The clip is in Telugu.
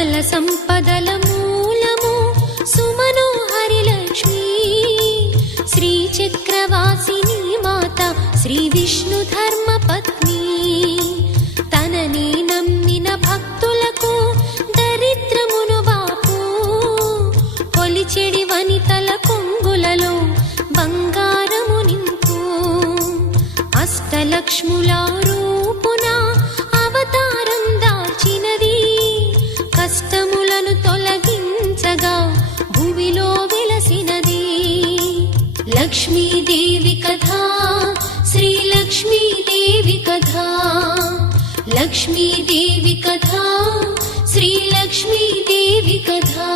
సకల సంపదల మూలము సుమనోహరి లక్ష్మీ శ్రీ చక్రవాసిని మాత శ్రీ విష్ణు ధర్మ పత్ని తనని నమ్మిన భక్తులకు దరిద్రమును బాపు కొలిచెడి వనితల కొంగులలో బంగారము నింపు అష్టలక్ష్ముల రూపున అవతారం దాల్చినది కష్టములను తొలగించగా భూమిలో వెలసినది లక్ష్మీదేవి కథా శ్రీ లక్ష్మీదేవి కథా లక్ష్మీదేవి కథా శ్రీ లక్ష్మీదేవి కథా।